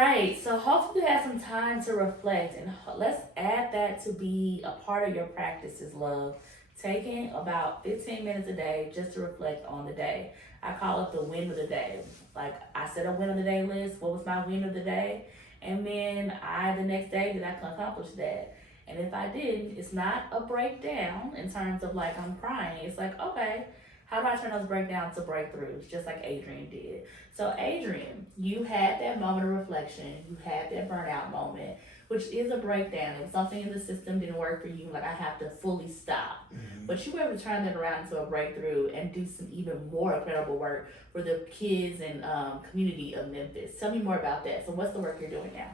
Right. So hopefully you have some time to reflect, and let's add that to be a part of your practices, love. Taking about 15 minutes a day just to reflect on the day. I call it the win of the day. Like I set a win of the day list. What was my win of the day? And then the next day, did I accomplish that? And if I didn't, it's not a breakdown in terms of like I'm crying. It's like, okay, how do I turn those breakdowns to breakthroughs, just like Adrian did? So, Adrian, you had that moment of reflection, you had that burnout moment, which is a breakdown. If something in the system didn't work for you, like I have to fully stop. But you were able to turn that around into a breakthrough and do some even more incredible work for the kids and community of Memphis. Tell me more about that. So, what's the work you're doing now?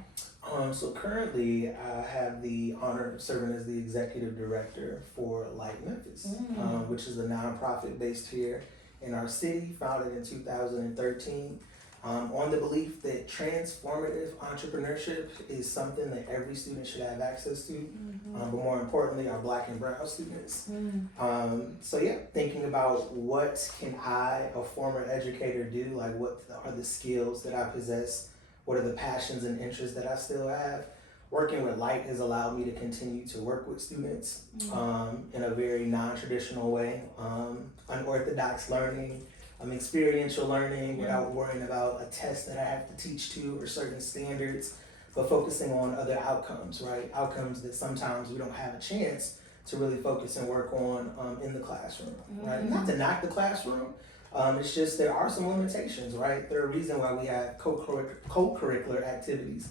So currently, I have the honor of serving as the executive director for Light Memphis, which is a nonprofit based here in our city, founded in 2013, on the belief that transformative entrepreneurship is something that every student should have access to, but more importantly, our Black and Brown students. So yeah, thinking about what can I, a former educator, do, like what are the skills that I possess, what are the passions and interests that I still have. Working with Light has allowed me to continue to work with students in a very non-traditional way, unorthodox learning, experiential learning without worrying about a test that I have to teach to or certain standards, but focusing on other outcomes, right? Outcomes that sometimes we don't have a chance to really focus and work on in the classroom, right? Not to knock the classroom, it's just there are some limitations, right? There's a reason why we have co-curricular activities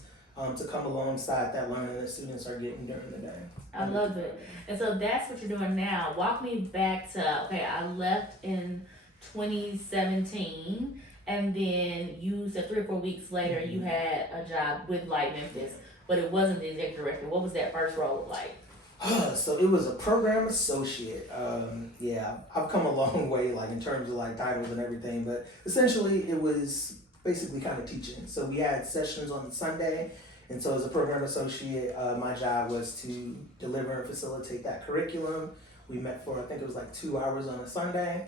to come alongside that learning that students are getting during the day. I love it. And so that's what you're doing now. Walk me back to, okay, I left in 2017, and then you said 3 or 4 weeks later you had a job with Light Memphis, but it wasn't the executive director. What was that first role like? So it was a program associate. Yeah, I've come a long way, like in terms of like titles and everything, but essentially it was basically kind of teaching. So we had sessions on Sunday, and so as a program associate, my job was to deliver and facilitate that curriculum. We met for, I think it was like 2 hours on a Sunday.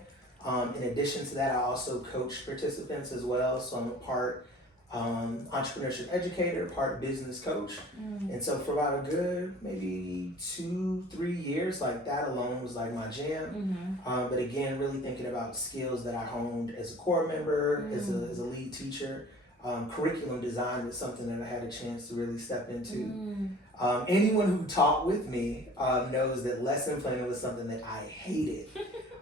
In addition to that, I also coach participants as well. So I'm a part entrepreneurship educator, part business coach. And so for about a good maybe 2-3 years, like that alone was like my jam. But again, really thinking about skills that I honed as a core member, as a lead teacher. Curriculum design was something that I had a chance to really step into. Anyone who taught with me knows that lesson planning was something that I hated.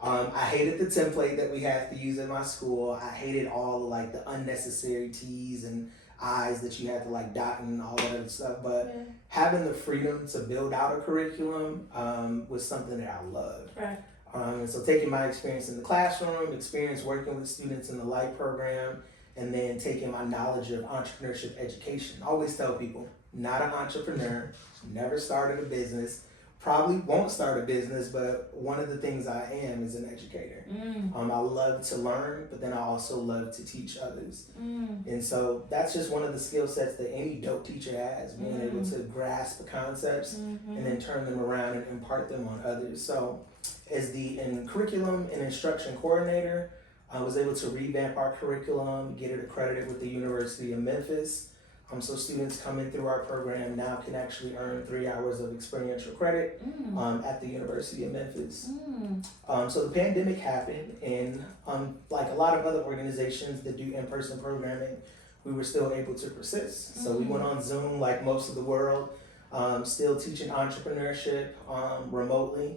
I hated the template that we had to use at my school. I hated all the like the unnecessary T's and I's that you had to like dot and all that other stuff. But having the freedom to build out a curriculum was something that I loved. Right. And so taking my experience in the classroom, experience working with students in the Light program, and then taking my knowledge of entrepreneurship education. I always tell people, not an entrepreneur, never started a business, probably won't start a business, but one of the things I am is an educator. I love to learn, but then I also love to teach others. And so that's just one of the skill sets that any dope teacher has, being able to grasp the concepts and then turn them around and impart them on others. So as the curriculum and instruction coordinator, I was able to revamp our curriculum, get it accredited with the University of Memphis. So students coming through our program now can actually earn 3 hours of experiential credit at the University of Memphis. So the pandemic happened, and like a lot of other organizations that do in-person programming, we were still able to persist. So we went on Zoom like most of the world, still teaching entrepreneurship remotely.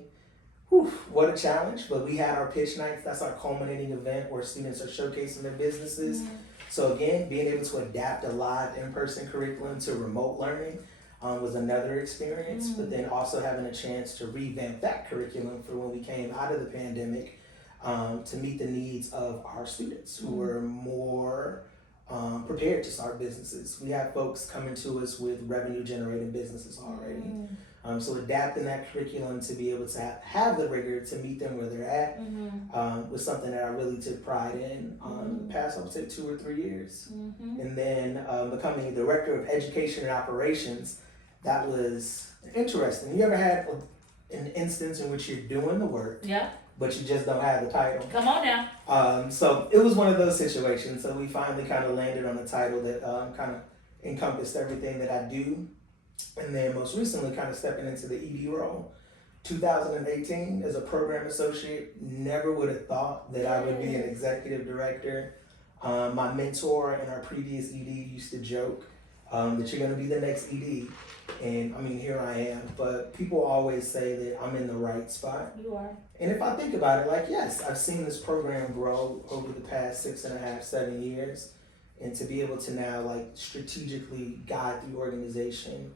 Whew, what a challenge, but we had our pitch nights. That's our culminating event where students are showcasing their businesses. So again, being able to adapt a live in-person curriculum to remote learning was another experience, but then also having a chance to revamp that curriculum for when we came out of the pandemic to meet the needs of our students who were more prepared to start businesses. We have folks coming to us with revenue generating businesses already. So adapting that curriculum to be able to have the rigor to meet them where they're at was something that I really took pride in the past, I would say 2 or 3 years. And then becoming director of education and operations, that was interesting. You ever had an instance in which you're doing the work, but you just don't have the title? Come on now. So it was one of those situations. So we finally kind of landed on a title that kind of encompassed everything that I do. And then most recently, kind of stepping into the ED role. 2018, as a program associate, never would have thought that I would be an executive director. My mentor and our previous ED used to joke that you're going to be the next ED. And I mean, here I am. But people always say that I'm in the right spot. You are. And if I think about it, like, yes, I've seen this program grow over the past 6.5, 7 years. And to be able to now, like, strategically guide the organization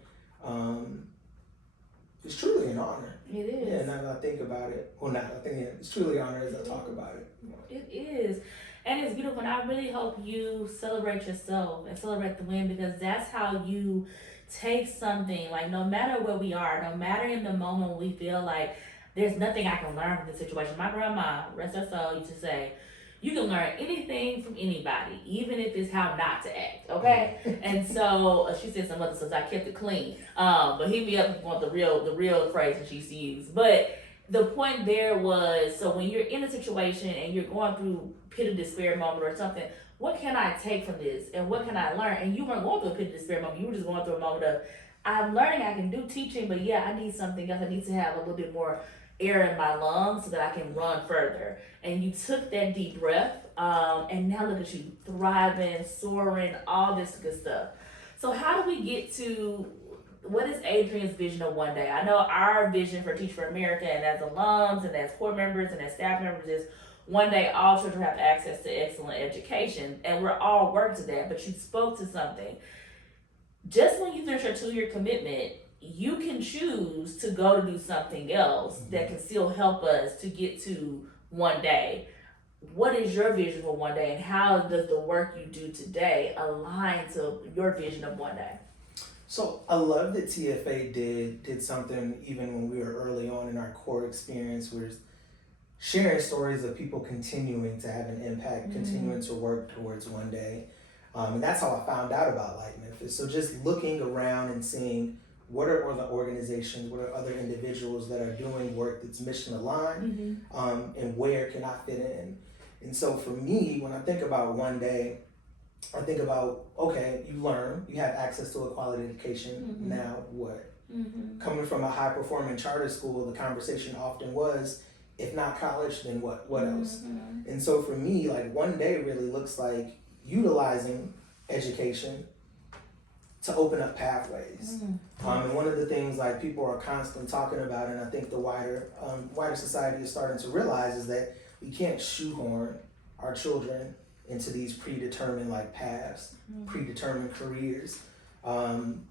it's truly an honor. It is. Yeah, now that I think about it. Well, now I think it's truly an honor as I talk about it. It is. And it's beautiful. And I really hope you celebrate yourself and celebrate the win, because that's how you take something, like, no matter where we are, no matter in the moment we feel like there's nothing I can learn from this situation. My grandma, rest her soul, used to say, you can learn anything from anybody, even if it's how not to act, okay? And so she said some other stuff. I kept it clean, but hit me up if you want the real phrase that she used to use. But the point there was, so when you're in a situation and you're going through pit of despair moment or something, what can I take from this, and what can I learn? And you weren't going through a pit of despair moment. You were just going through a moment of, I'm learning, I can do teaching, but yeah, I need something else. I need to have a little bit more air in my lungs so that I can run further. And you took that deep breath, and now look at you, thriving, soaring, all this good stuff. So how do we get to, what is Adrian's vision of one day? I know our vision for Teach for America, and as alums and as core members and as staff members, is one day all children have access to excellent education, and we're all working to that. But you spoke to something. Just when you finish your 2-year commitment, you can choose to go to do something else that can still help us to get to one day. What is your vision for one day, and how does the work you do today align to your vision of one day? So I love that TFA did something even when we were early on in our core experience, was sharing stories of people continuing to have an impact, continuing to work towards one day. And that's how I found out about Light Memphis. So just looking around and seeing what are other organizations, what are other individuals that are doing work that's mission aligned, and where can I fit in? And so for me, when I think about one day, I think about, okay, you learn, you have access to a quality education, now what? Coming from a high performing charter school, the conversation often was, if not college, then what else? And so for me, like, one day really looks like utilizing education to open up pathways. And one of the things, like, people are constantly talking about, and I think the wider society is starting to realize, is that we can't shoehorn our children into these predetermined, like, paths, predetermined careers,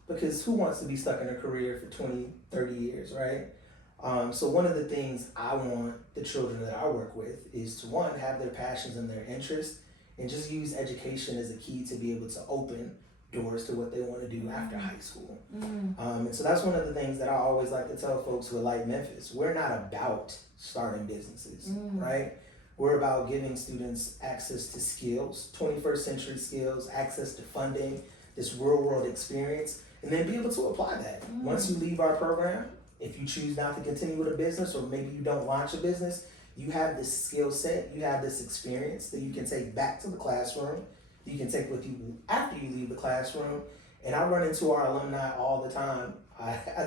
because who wants to be stuck in a career for 20, 30 years, right? So one of the things I want the children that I work with is to, one, have their passions and their interests, and just use education as a key to be able to open doors to what they want to do after high school. And so that's one of the things that I always like to tell folks who are like Memphis. We're not about starting businesses, right? We're about giving students access to skills, 21st century skills, access to funding, this real world experience, and then be able to apply that. Once you leave our program, if you choose not to continue with a business, or maybe you don't launch a business, you have this skill set, you have this experience that you can take back to the classroom, you can take with you after you leave the classroom. And I run into our alumni all the time.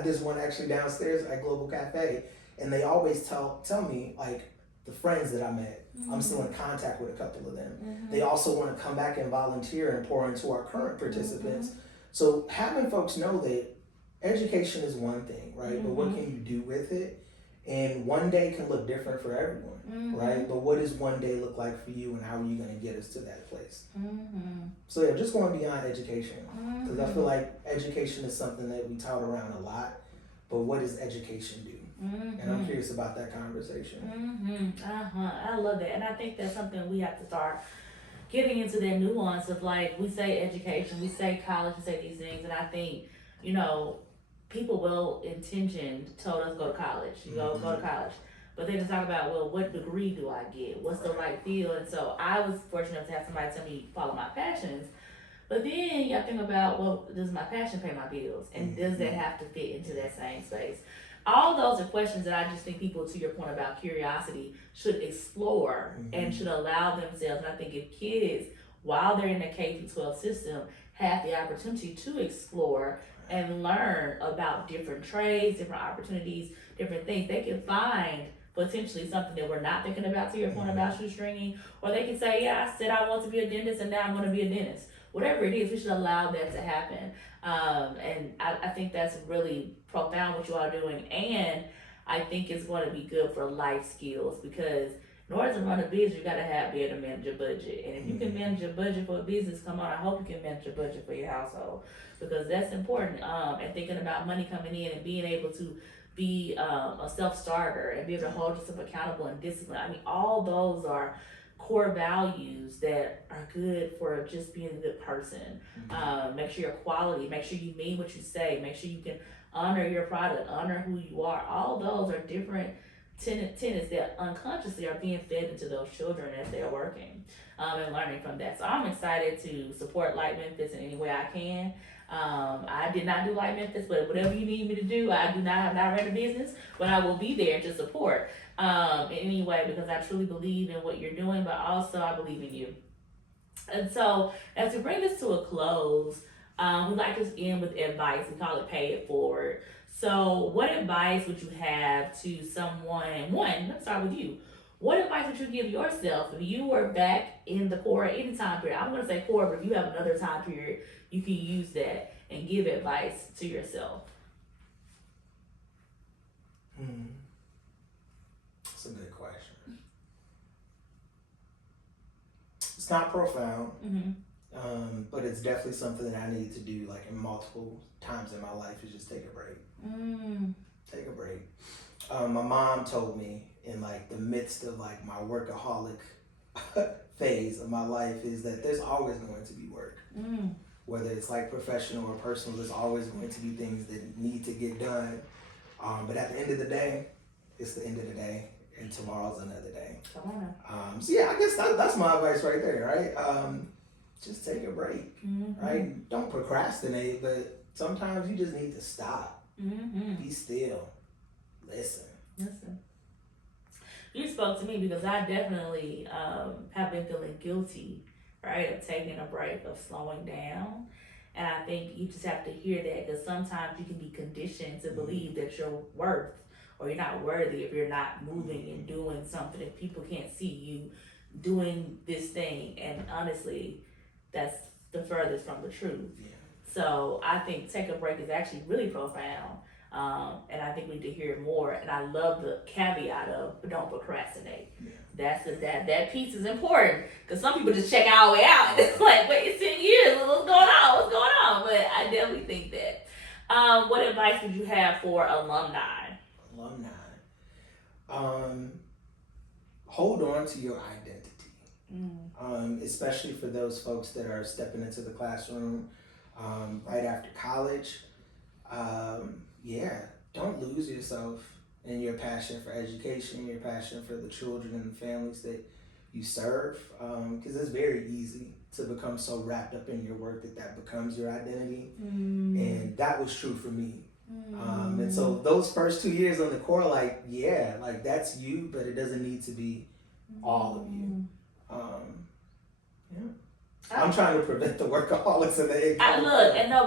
There's one actually downstairs at Global Cafe, and they always tell me, like, the friends that I met, I'm still in contact with a couple of them. They also want to come back and volunteer and pour into our current participants. So having folks know that education is one thing, right? But what can you do with it? And one day can look different for everyone, right? But what does one day look like for you, and how are you going to get us to that place? So yeah, just going beyond education, because I feel like education is something that we tout around a lot, but what does education do? And I'm curious about that conversation. I love that. And I think that's something we have to start getting into, that nuance of, like, we say education, we say college, we say these things, and I think, you know, people well-intentioned told us go to college, go to college. But then to talk about, well, what degree do I get? What's the right field? And so I was fortunate to have somebody tell me, follow my passions. But then you got to think about, well, does my passion pay my bills? And does that have to fit into that same space? All those are questions that I just think people, to your point about curiosity, should explore and should allow themselves. And I think if kids while they're in the K through 12 system, have the opportunity to explore and learn about different trades, different opportunities, different things. They can find potentially something that we're not thinking about, to your point about shoestringing, or they can say, yeah, I said I want to be a dentist and now I'm going to be a dentist. Whatever it is, we should allow that to happen. And I think that's really profound what you all are doing. And I think it's going to be good for life skills, because in order to run a business, you got to be able to manage your budget. And if you can manage your budget for a business, come on, I hope you can manage your budget for your household, because that's important. And thinking about money coming in and being able to be a self-starter and be able to hold yourself accountable and discipline. I mean, all those are core values that are good for just being a good person. Make sure your quality, make sure you mean what you say, make sure you can honor your product, honor who you are. All those are different tenets that unconsciously are being fed into those children as they're working and learning from that. So I'm excited to support Light Memphis in any way I can. I did not do Light Memphis, but whatever you need me to do, I have not ran a business, but I will be there to support in any way, because I truly believe in what you're doing, but also I believe in you. And so as we bring this to a close, we like to end with advice. We call it pay it forward. So what advice would you have to someone? One, let's start with you. What advice would you give yourself if you were back in the core at any time period? I'm going to say core, but if you have another time period, you can use that and give advice to yourself. That's a good question. It's not profound, but it's definitely something that I need to do, like in multiple times in my life, is just take a break. Take a break. My mom told me in like the midst of like my workaholic phase of my life is that there's always going to be work. Whether it's like professional or personal, there's always going to be things that need to get done. But at the end of the day, it's the end of the day, and tomorrow's another day. Come on now. So yeah, I guess that's my advice right there, right? Just take a break, right? Don't procrastinate, but sometimes you just need to stop. Be still. Listen. You spoke to me, because I definitely have been feeling guilty, right, of taking a break, of slowing down. And I think you just have to hear that, because sometimes you can be conditioned to believe that you're worth, or you're not worthy if you're not moving and doing something, if people can't see you doing this thing. And honestly, that's the furthest from the truth. So I think take a break is actually really profound. And I think we need to hear more. And I love the caveat of don't procrastinate. That piece is important, because some people just check all the way out and it's like, wait, it's 10 years, what's going on? But I definitely think that. What advice would you have for alumni? Hold on to your identity, especially for those folks that are stepping into the classroom right after college. Don't lose yourself in your passion for education, your passion for the children and the families that you serve, because it's very easy to become so wrapped up in your work that becomes your identity. And that was true for me. And so those first 2 years on the core, like that's you, but it doesn't need to be all of you. I'm trying to prevent the workaholics and the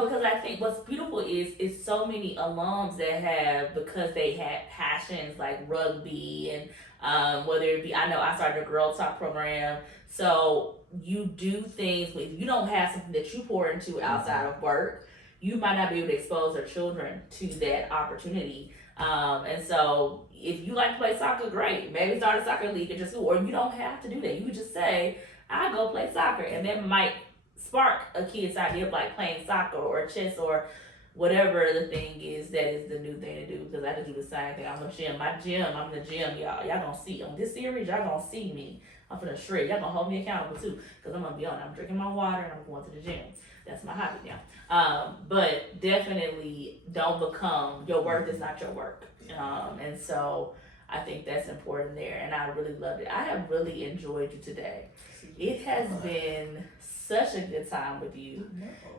because I think what's beautiful is so many alums that have, because they had passions like rugby and whether it be, I know I started a Girl Talk program, so you do things, but if you don't have something that you pour into outside of work, you might not be able to expose our children to that opportunity. And so if you like to play soccer, great. Maybe start a soccer league at your school, or you don't have to do that. You could just say, I go play soccer, and that might spark a kid's idea of like playing soccer or chess or whatever the thing is that is the new thing to do. Because I just do the same thing. I'm in the gym, y'all. Y'all gonna see on this series, y'all gonna see me. I'm finna shred. Y'all gonna hold me accountable too, because I'm gonna be on. I'm drinking my water and I'm going to the gym. That's my hobby now. But definitely don't become, your worth is not your work. And so I think that's important there, and I really loved it. I have really enjoyed you today. It has been such a good time with you.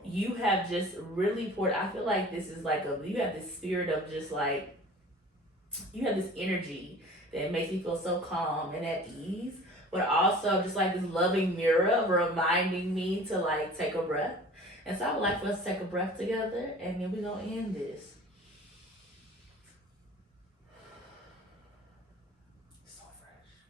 You have just really poured. I feel like this is like you have this spirit of just like, you have this energy that makes me feel so calm and at ease. but also just like this loving mirror of reminding me to like take a breath. And so I would like for us to take a breath together, and then we're gonna end this. So fresh.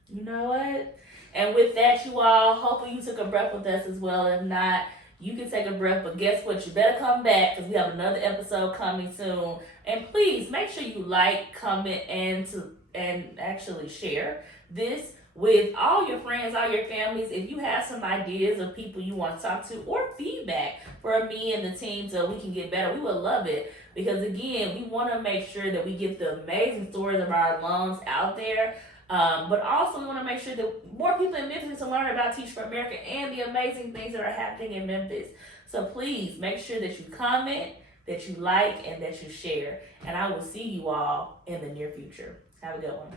You know what? And with that, you all, hopefully you took a breath with us as well. If not, you can take a breath, but guess what? You better come back because we have another episode coming soon. And please make sure you like, comment, and actually share this with all your friends, all your families. If you have some ideas of people you want to talk to or feedback for me and the team so we can get better, we would love it. Because again, we want to make sure that we get the amazing stories of our alums out there. But also we want to make sure that more people in Memphis to learn about Teach for America and the amazing things that are happening in Memphis. So please make sure that you comment, that you like, and that you share. And I will see you all in the near future. Have a good one.